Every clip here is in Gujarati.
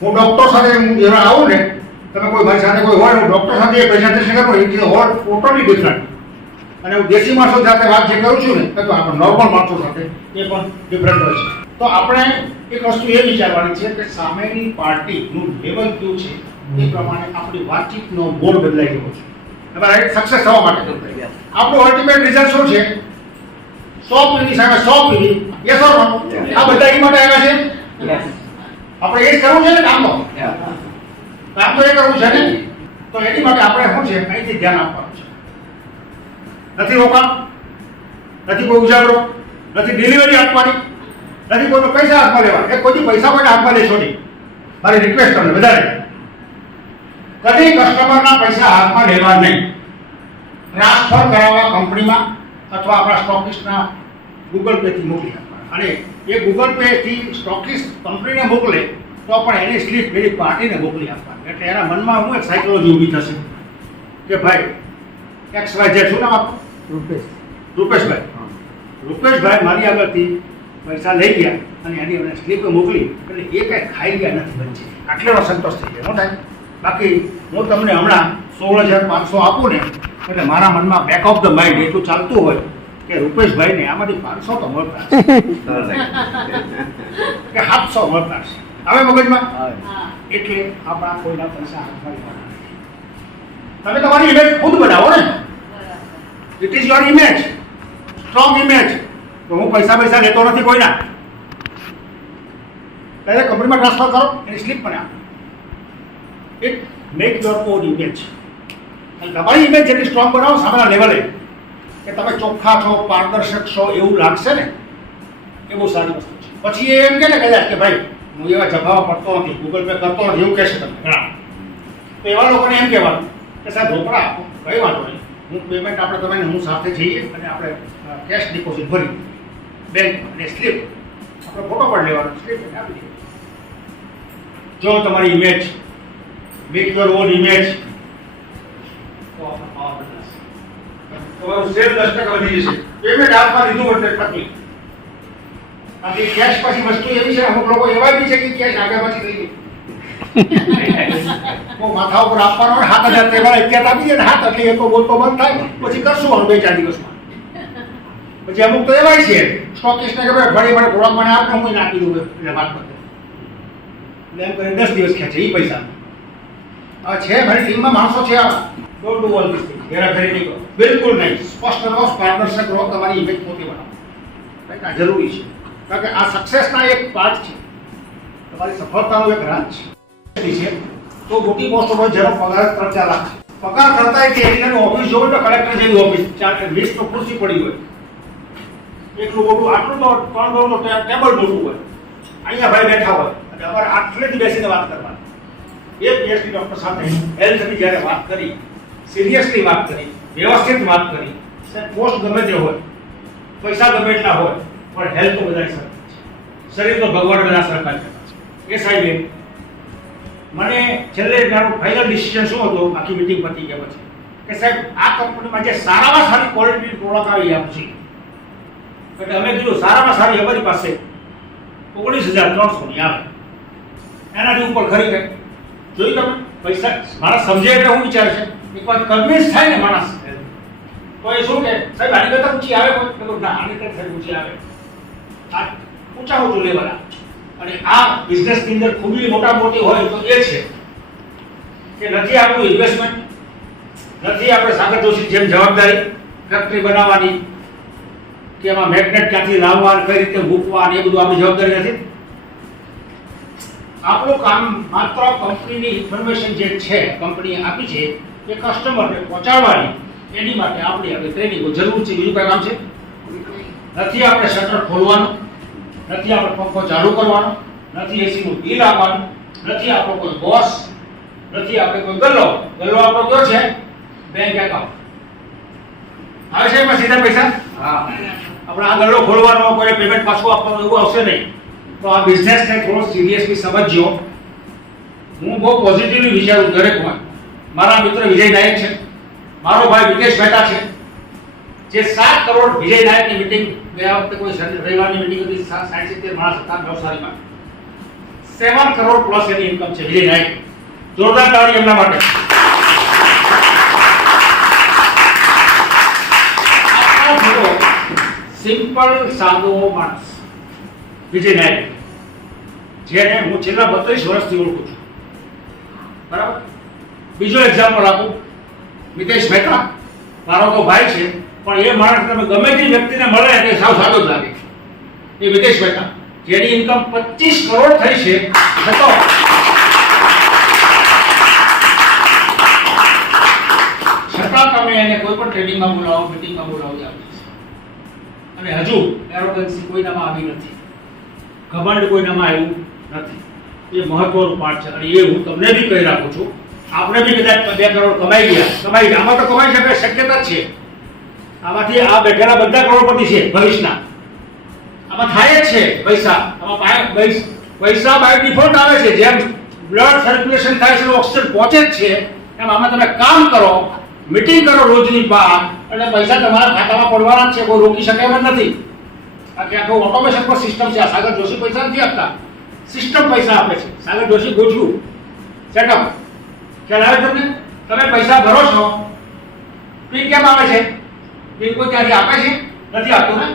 હું ડૉક્ટર સાથે જ્યારે આવું ને, તમે કોઈ મારી સાથે કોઈ હોય, હું ડૉક્ટર સાથે પ્રેઝન્ટેશન કરું, એ હોલ ટોટલી ડિફરન્ટ. અને હું દેશી માણસો સાથે વાત જે કરું છું ને, તો આપણે નોર્મલ માણસો સાથે એ પણ ડિફરન્ટ હોય છે. તો આપણે એક વસ્તુ એ વિચારવાની છે કે સામેની પાર્ટીનું લેવલ કેવું છે એ પ્રમાણે આપણી વાતચીતનો મોડ બદલાઈ ગયો છે. તમારે સક્સેસ થવા માટે આપણું અલ્ટિમેટ રિઝલ્ટ શું છે? 100 પેઢી સામે 100 પેઢી. યસ ઓર નો? આ બધા એ માટે આવ્યા છે. આપણે એ જ કરવું છે ને કામ તો એ કરવું છે ને. તો એની માટે આપણે શું છે, અહીંથી ધ્યાન આપવાનું છે. નથી રોકાણ, નથી કોઈ ઉજાગરો, નથી ડિલિવરી આપવાની, નથી કોઈનો પૈસા હાથમાં લેવા. એ કોઈ પૈસા કોઈને હાથમાં લેશો નહીં. મારી રિક્વેસ્ટ તમને વધારે, કદી કસ્ટમરના પૈસા હાથમાં લેવા નહીં. ટ્રાન્સફર કરાવવા કંપનીમાં અથવા આપણા સ્ટોકિસ્ટના ગૂગલ પે થી મોકલી આપવાના. અને એ ગૂગલ પે થી સ્ટોકિસ્ટ કંપનીને મોકલે તો પણ એની સ્લીપ પેલી પાર્ટીને મોકલી આપવાની. એટલે એના મનમાં હું એક સાયકોલોજી ઊભી થશે કે ભાઈ XYZ, શું નામ આપું? રૂપેશભાઈ મારી આગળથી પૈસા લઈ ગયા અને એની મને સ્લીપ મોકલી, એટલે એ કાંઈ ખાઈ ગયા નથી વચ્ચે. આટલેનો સંતોષ થઈ જાય. શું થાય? બાકી હું તમને હમણાં 16,500 આપું ને, એટલે મારા મનમાં બેક ઓફ ધ માઇન્ડ એટલું ચાલતું હોય કે રૂપેશભાઈને આમાંથી 500 તો મળતા હશે કે 700 મળતા હશે. હવે મગજમાં એટલે આપણા કોઈના પૈસા હાથમાં લેવાના નથી. તમે તમારી ઇમેજ ખુદ બનાવો ને. It is your image, strong image. તો હું પૈસા લેતો નથી કોઈના. પહેલા કંપનીમાં ટ્રાન્સફર કરો, એની સ્લીપ મને આપો. It make your own image. અને તમારી ઇમેજ જેટલી સ્ટ્રોંગ બનાવો સામેના લેવલે, કે તમે ચોખ્ખા છો, પારદર્શક છો એવું લાગશે ને, એ બહુ સારી વસ્તુ છે. પછી એ એમ કહે ને કદાચ કે ભાઈ હું એવા જભાવ પડતો નથી, ગૂગલ પે કરતો નથી, એવું કહેશે તમને ઘણા. તો એવા લોકોને એમ કહેવાનું કે સાહેબ રોકડા આપો, કઈ વાંધો નહીં, હું પેમેન્ટ આપણે તમે હું સાથે જઈએ અને આપણે કેશ ડિપોઝિટ ભરી બેંક અને સ્લીપ આપણે ફોટો પણ લેવાનો, સ્લીપ આપી દઈએ. જો તમારી image, make your own image, તમારું સેલ 10% વધી જશે. પેમેન્ટ હાથમાં લીધું એટલે તકલીફ. બાકી કેશ પછી વસ્તુ એવી છે, અમુક લોકો એવા બી છે કે કેશ આગળ પછી લઈ ગઈ માથા ઉપર આપવાનો 7,000 તેવાળા અત્યારે આપી દે ને, હાથ એટલે એ તો બોલતો બંધ થાય. પછી કરશું હવે 2-4 દિવસમાં. પછી અમુક તો એવાય છે સ્ટોકિસ્ટને કે ભાઈ ઘણી મને થોડાક મને આપને, હું નાખી દઉં એટલે વાત કરતો એટલે એમ કરીને 10 દિવસ ખેંચે એ પૈસા. આ છે મારી ટીમમાં માણસો છે. આ don't do all this thing. હેરાફેરી નહીં કરો, બિલકુલ નહીં. સ્પષ્ટ રહો, પારદર્શક રહો, તમારી ઇમેજ પોતે બનાવો. કંઈક આ જરૂરી છે, કારણ કે આ સક્સેસના એક પાર્ટ છે, તમારી સફળતાનો એક રાજ છે. તો મોટી પોસ્ટ હોય જેનો પગાર 3-4 લાખ છે. પગાર કરતા કે એની ઓફિસ જોવે તો કલેક્ટર જેવી ઓફિસ, 4-20 તો ખુરશી પડી હોય, એટલું મોટું, આટલું તો 3 ડોરનું ટેબલ મોટું હોય, અહીંયા ભાઈ બેઠા હોય અને અમારે આટલેથી બેસીને વાત કરવાની. એક પીએચડી ડોક્ટર સાથે હેલ્થની જ્યારે વાત કરી, સિરિયસલી વાત કરી, વ્યવસ્થિત વાત કરી, પોસ્ટ ગમે તે હોય, પૈસા ગમે એટલા હોય, પણ હેલ્થ તો બધા સરખા છે, શરીર તો ભગવાન બધા સરખા છે. એ સાહેબે મને છેલ્લે મારું ફાઇનલ ડિસિઝન શું હતો આખી મીટિંગ પતી ગયા પછી, કે સાહેબ આ કંપનીમાં જે સારામાં સારી ક્વોલિટીની પ્રોડક્ટ આવી આપશે. એટલે અમે કીધું સારામાં સારી અમારી પાસે 19,300ની આવે, એનાથી ઉપર ખરી જોઈ તમે પૈસા મારા સમજે એટલે હું વિચાર છે. એક વાત કન્વિન્સ થાય ને માણસ તો એ શું કે સાહેબ આની કરતા ઊંચી આવે કોઈ? ના, આની કરતા સાહેબ ઊંચી આવે. આ ઊંચું લેવાના. અને આ બિઝનેસની અંદર ખૂબી મોટી હોય તો એ છે કે નથી આપણું ઇન્વેસ્ટમેન્ટ, નથી આપણે સાગર જોશી જેમ જવાબદારી ફેક્ટરી બનાવવાની કે એમાં મેગ્નેટ ક્યાંથી લાવવા, કઈ રીતે મૂકવા, એ બધું આપણી જવાબદારી નથી. આપણું કામ માત્ર કંપનીની ઇન્ફોર્મેશન જે છે કંપનીએ આપી છે એ કસ્ટમરને પહોંચાડવાની. એની માટે આપણી હવે ટ્રેનિંગો જરૂર છે. બીજું કઈ કામ છે નથી. આપણે શટર ખોલવાનું નથી, આપણે પંખો ચાલુ કરવાનો નથી, એસીનું બિલ આપવાનું નથી, આપણો કોઈ બોસ નથી, આપણે કોઈ ગલ્લો આપણો કયો છે બેંક એકાઉન્ટ આવે છે એમાં સીધા પૈસા. હા, આપણે આ ગલ્લો ખોલવાનો, કોઈ પેમેન્ટ પાછું આપવાનું એવું આવશે નહીં. તો આ બિઝનેસને થોડો સિરિયસલી સમજજો. હું બહુ પોઝિટિવલી વિચારું દરેક હોય. મારા મિત્ર વિજય નાયક છે, મારો ભાઈ વિકેશ મહેતા છે, જે 7 કરોડ વિજય નાયકની મીટિંગ ગયા વખતે કોઈ રવિવારની મીટિંગ હતી, 60-70 માણસ હતા નવસારીમાં. 7 કરોડ પ્લસ એની ઇન્કમ છે વિજય નાયક. જોરદાર તાળી એમના માટે. સિમ્પલ સાદો માણસ વિજય નાયક, જેને હું છેલ્લા 32 વર્ષથી ઓળખું છું. બરાબર. બીજો એક્ઝામ્પલ આપું, મિતેશ મહેતા. મારો તો ભાઈ છે, પણ એ માણસ તમે ગમે તે વ્યક્તિને મળે એટલે સાવ સાદો જ લાગે. એ મિતેશ મહેતા, જેની ઇન્કમ 25 કરોડ થઈ છે, છતાં તમે એને કોઈ પણ ટ્રેનિંગમાં બોલાવો, મીટિંગમાં બોલાવો આવે. અને હજુ એરોગન્સી કોઈનામાં આવી નથી, ઘમંડ કોઈનામાં આવ્યું નથી. એ મહત્વનું પાઠ છે. અને એ હું તમને બી કહી રાખું છું, આપણે બી કદાચ 2 કરોડ કમાઈ ગયા, આમાં તો કમાઈ શકે શક્યતા જ છે. આમાંથી આ બેઠેલા બધા કરોડપતિ છે ભવિષ્યના, આમાં થાય જ છે પૈસા. આમાં પૈસા બાય ડિફોલ્ટ આવે છે. જેમ બ્લડ સર્ક્યુલેશન થાય છે, ઓક્સિજન પહોંચે જ છે, એમ આમાં તમે કામ કરો, મીટિંગ કરો રોજની બાર, એટલે પૈસા તમારા ખાતામાં પડવાના જ છે. કોઈ રોકી શકે એમ જ નથી. આખું ઓટોમેશન પર સિસ્ટમ છે. આ સાગર જોશી પૈસા નથી આપતા, સિસ્ટમ પૈસા આપે છે. સાગર જોશી ગોઠવું સેટઅપ. ખ્યાલ આવે તમને? તમે પૈસા ભરો છો, પિન કેમ આવે છે? પિન કોઈ ત્યાંથી આપે છે? નથી આપતું ને.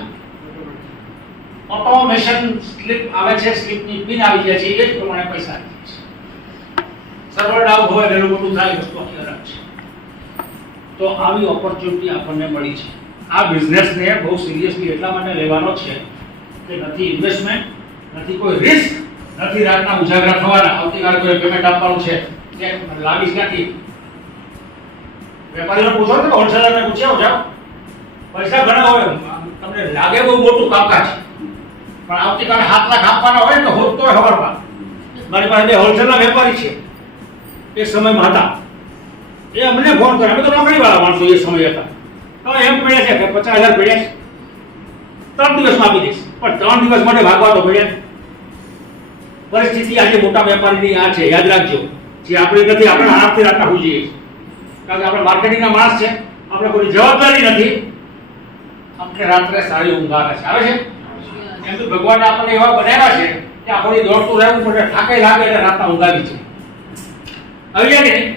ઓટોમેશન સ્લિપ આવે છે, સ્લિપની પિન આવી જાય છે, એ જ પ્રમાણે પૈસા આવી જાય છે. સર્વર ડાઉન હોય એટલે મોટું થાય, વસ્તુ આખી અલગ છે. તો આવી ઓપોર્ચ્યુનિટી આપણને મળી છે. આ બિઝનેસને બહુ સિરિયસલી એટલા માટે લેવાનો છે કે નથી ઇન્વેસ્ટમેન્ટ, નથી કોઈ રિસ્ક, નથી રાતના ઉજાગરા થવાના, આવતીકાલે કોઈ પેમેન્ટ આપવાનું છે કે લાવીશ ક્યાંથી. વેપારીને પૂછો ને, હોલસેલરને પૂછ્યા જાઓ, પૈસા ઘણા હોય, તમને લાગે બહુ મોટું કામકાજ, પણ આવતીકાલે 7 લાખ આપવાના હોય તો હોત તોય ખબરમાં. મારી પાસે 2 હોલસેલના વેપારી છે, એ સમયમાં હતા. એ અમને ફોન કરે, અમે તો નોકરીવાળા માણસો એ સમય હતા. હવે એમ પડ્યા છે કે 50,000 પડ્યા છે, 3 દિવસમાં આપી દઈશ. પણ 3 દિવસ માટે ભાગવા તો પડ્યા. પરિસ્થિતિ આજે મોટા વેપારીની આ છે, યાદ રાખજો. જે આપણી નથી, આપણે આરામથી રાતના હોઈ જઈએ, કારણ કે આપણે માર્કેટિંગના માણસ છે, આપણે કોઈ જવાબદારી નથી. આપણે રાત્રે સારી ઊંઘ આવે છે. આવે છે એમ તો ભગવાને આપણને એવા બનાવ્યા છે કે આપણે દોડતું રહેવું પડે, થાકે લાગે એટલે રાતના ઊંઘ આવી છે. આવી જાય કે નહીં?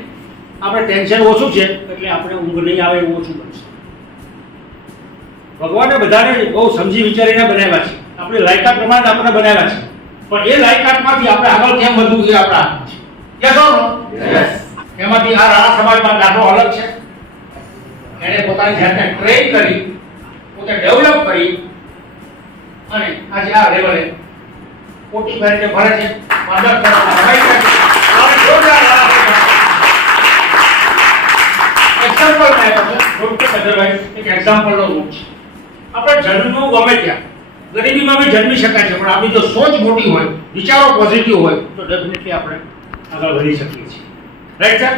આપણે ટેન્શન ઓછું છે એટલે આપણે ઊંઘ નહીં આવે એવું ઓછું બનશે. ભગવાને બધાને બહુ સમજી વિચારીને બનાવ્યા છે, આપણી લાયકાત પ્રમાણે આપણને બનાવ્યા છે. પણ એ લાયકાતમાંથી આપણે આગળ કેમ વધવું એ આપણા હાથમાં છે. Yes or no? યસ. એમાંથી આ રાણા સમાજમાં દાખલો અલગ છે. એણે પોતાની જાતને ટ્રેન કરી, પોતે ડેવલપ કરી, અને આજે આ લેવલે કોટી ભરીને ભરે છે. 15 કરોડ કમાઈ છે. એક્ઝામ્પલ મેં ડોક્ટર કદરભાઈ એક એક્ઝામ્પલનો રૂપ છે. આપણે જન્મવું ગમે ત્યાં, ગરીબીમાં બી જન્મી શકાય છે, પણ આપણી જો સોચ મોટી હોય, વિચારો પોઝિટિવ હોય, તો ડેફિનેટલી આપણે આગળ વધી શકીએ છીએ. Right sir?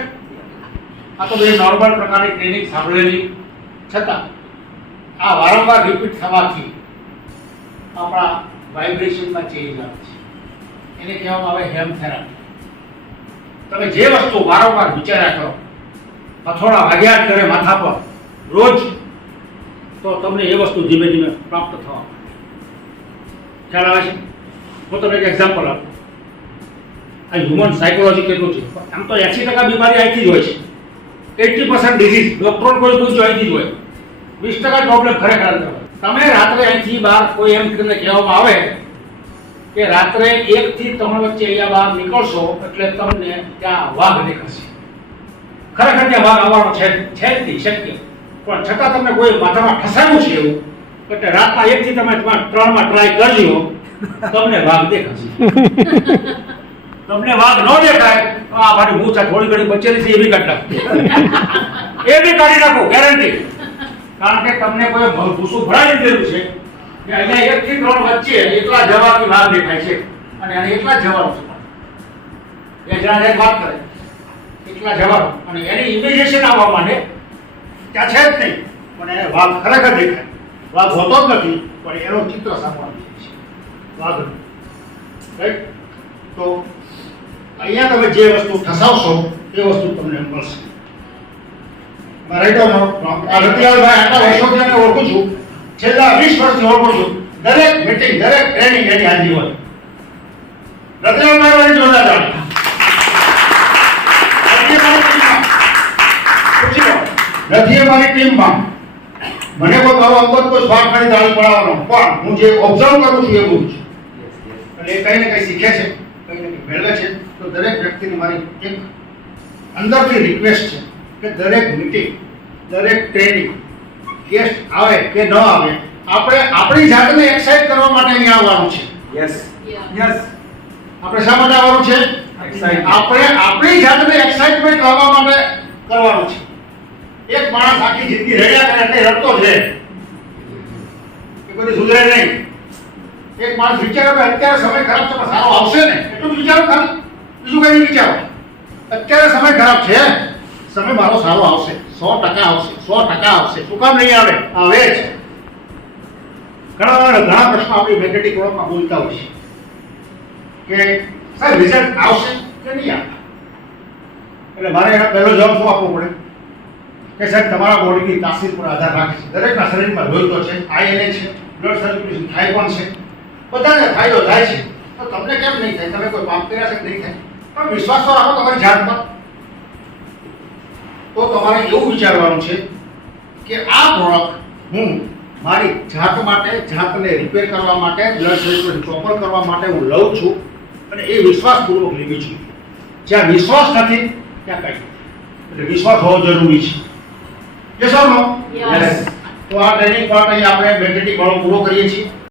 આ તો બધી નોર્મલ પ્રકારની ટ્રેનિંગ સાંભળેલી, છતાં આ વારંવાર રિપીટ થવાથી આપણા વાઇબ્રેશનમાં ચેન્જ આવે છે. એને કહેવામાં આવે હેમ થેરાપી. તમે જે વસ્તુ વારંવાર વિચાર્યા કરો, અથોડા વાગ્યા જ કરે માથા પર રોજ, તો તમને એ વસ્તુ ધીમે ધીમે પ્રાપ્ત થવા માંડે. ખ્યાલ આવે છે? હું તમને એક એક્ઝામ્પલ આપું. આ હ્યુમન સાયકોલોજી કેટલું છે? આમ તો 80% બીમારી અહીંથી જ હોય છે. 80% ડિઝીઝ ડોક્ટર કોઈ પૂછ્યું અહીંથી જ હોય. 20% પ્રોબ્લેમ ખરેખર તમે રાત્રે અહીંથી બહાર કોઈ એમ તમને કહેવામાં આવે કે રાત્રે 1 થી 3 વચ્ચે અહીંયા બહાર નીકળશો એટલે તમને ત્યાં વાઘ દેખાશે. ખરેખર ત્યાં વાઘ આવવાનો છે જ નહીં, શક્ય. પણ છતાં તમને કોઈ માથામાં ઠસાયું છે એવું, એટલે રાતના 1 થી તમે 3 માં ટ્રાય કરજો, તમને વાઘ દેખાશે. તમને વાઘ ન દેખાય તો આ મારી મૂછ થોડી ઘણી બચેલી છે એ બી કાઢી નાખો. એ બી કાઢી નાખો, ગેરંટી. કારણ કે તમને કોઈ ભૂસું ભરાઈ દીધેલું છે કે અહીંયા 1 થી 3 વચ્ચે એકલા જવાની વાઘ દેખાય છે, અને એને એકલા જ જવાનું છે. એ જણા વાત કરે એકલા જવાનું, અને એની ઇમેજિનેશન આવવા માંડે ત્યાં છે જ નહીં, પણ એને વાઘ ખરેખર દેખાય. વાઘ હોતો જ નથી, પણ એનો ચિત્ર સાંભળવાનું છે વાઘ. રાઈટ? તો અહીંયા તમે જે વસ્તુ ઠસાવશો એ વસ્તુ તમને મળશે. રાઈટ ઓર નો? આ રતિલાલભાઈ આટલા વર્ષોથી અમે ઓળખું છું, છેલ્લા 20 વર્ષથી ઓળખું છું. દરેક મીટિંગ, દરેક ટ્રેનિંગ એની હાજરી હોય. રતન ભાઈ જોરદાર તાળી. નથી અમારી ટીમમાં મને કોઈ મારો અંગત કોઈ સ્વાર્થ કરી તાળી પડાવવાનો, પણ હું જે ઓબ્ઝર્વ કરું છું એવું જ અને એ કઈ ને કઈ શીખે છે, કઈ ને કઈ મેળવે છે. તો દરેક વ્યક્તિને મારી એક અંદરથી રિક્વેસ્ટ છે કે દરેક મીટિંગ, દરેક ટ્રેનિંગ, ગેસ્ટ આવે કે ન આવે, આપણે આપણી જાતને એક્સાઇટ કરવા માટે અહીં આવવાનું છે. યસ આપણે શા માટે આવવાનું છે? આપણે આપણી જાતને એક્સાઇટમેન્ટ લાવવા માટે કરવાનું છે. એક માણસ આખી જિંદગી રડ્યા કરે એટલે રડતો જ રહે, એ કોઈ સુધરે નહીં. એક માણસ વિચારે કે અત્યારે સમય ખરાબ છે પણ સારો આવશે ને, એટલું જ વિચારો ખાલી, બીજું કઈ નહીં વિચારો. અત્યારે સમય ખરાબ છે, સમય મારો સારો આવશે, 100% આવશે, 100% આવશે. શું કામ નહીં આવે? આવે જ. ઘણા પ્રશ્નો આપણી મેગ્નેટિક વર્લ્ડમાં બોલતા હોય છે કે સાહેબ રિઝલ્ટ આવશે કે નહીં આવે. એટલે મારે એનો પહેલો જવાબ શું આપવો પડે કે સાહેબ તમારા બોડીની તાસીર પર આધાર રાખે છે. દરેકના શરીરમાં લોહી તો છે, આયન છે, બ્લડ સર્ક્યુલેશન થાય પણ છે, બધાને ફાયદો થાય છે. તો તમને કેમ નહીં થાય? તમે કોઈ પાપ કર્યા છે નહીં થાય, પણ વિશ્વાસ તો રાખો તમારી જાત પર. તો તમારે એવું વિચારવાનું છે કે આ પ્રોડક્ટ હું મારી જાત માટે, જાતને રિપેર કરવા માટે, બ્લડ સર્ક્યુલેશન પ્રોપર કરવા માટે હું લઉં છું અને એ વિશ્વાસપૂર્વક લેવી છું. જ્યાં વિશ્વાસ નથી ત્યાં કંઈ નથી. એટલે વિશ્વાસ હોવો જરૂરી છે. Yes or no? યસ તો આ ટ્રેનિંગ પાર્ટ અહીં આપણે મેગ્નેટિક વાળો પૂરો કરીએ છીએ.